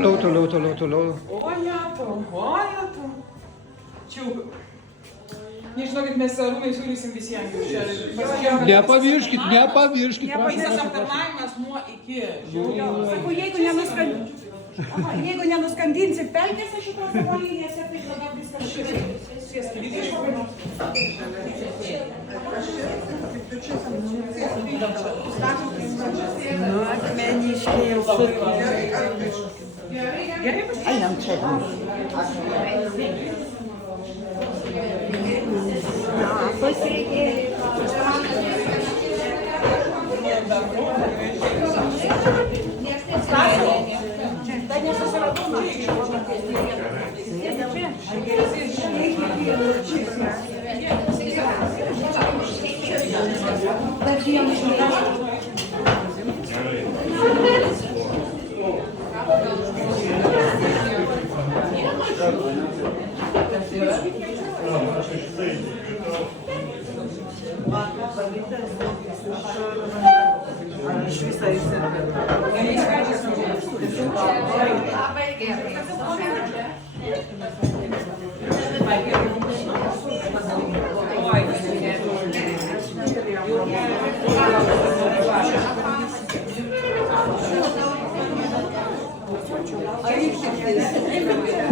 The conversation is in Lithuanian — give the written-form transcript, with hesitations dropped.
Toliau. Oi, tu. Čia jau, nežinokit, mes rūmai siūlysim visiems jau čia. Nepavirškit. Visas aptarnavimas nuo iki. Sakau, jeigu nenuskandinsit pelkėse šitos avalynėse, tai tada viskas šitai. Nu, akmeniškiai jau su... Einam čia. Tai nesusiradau, Iš visą Ai,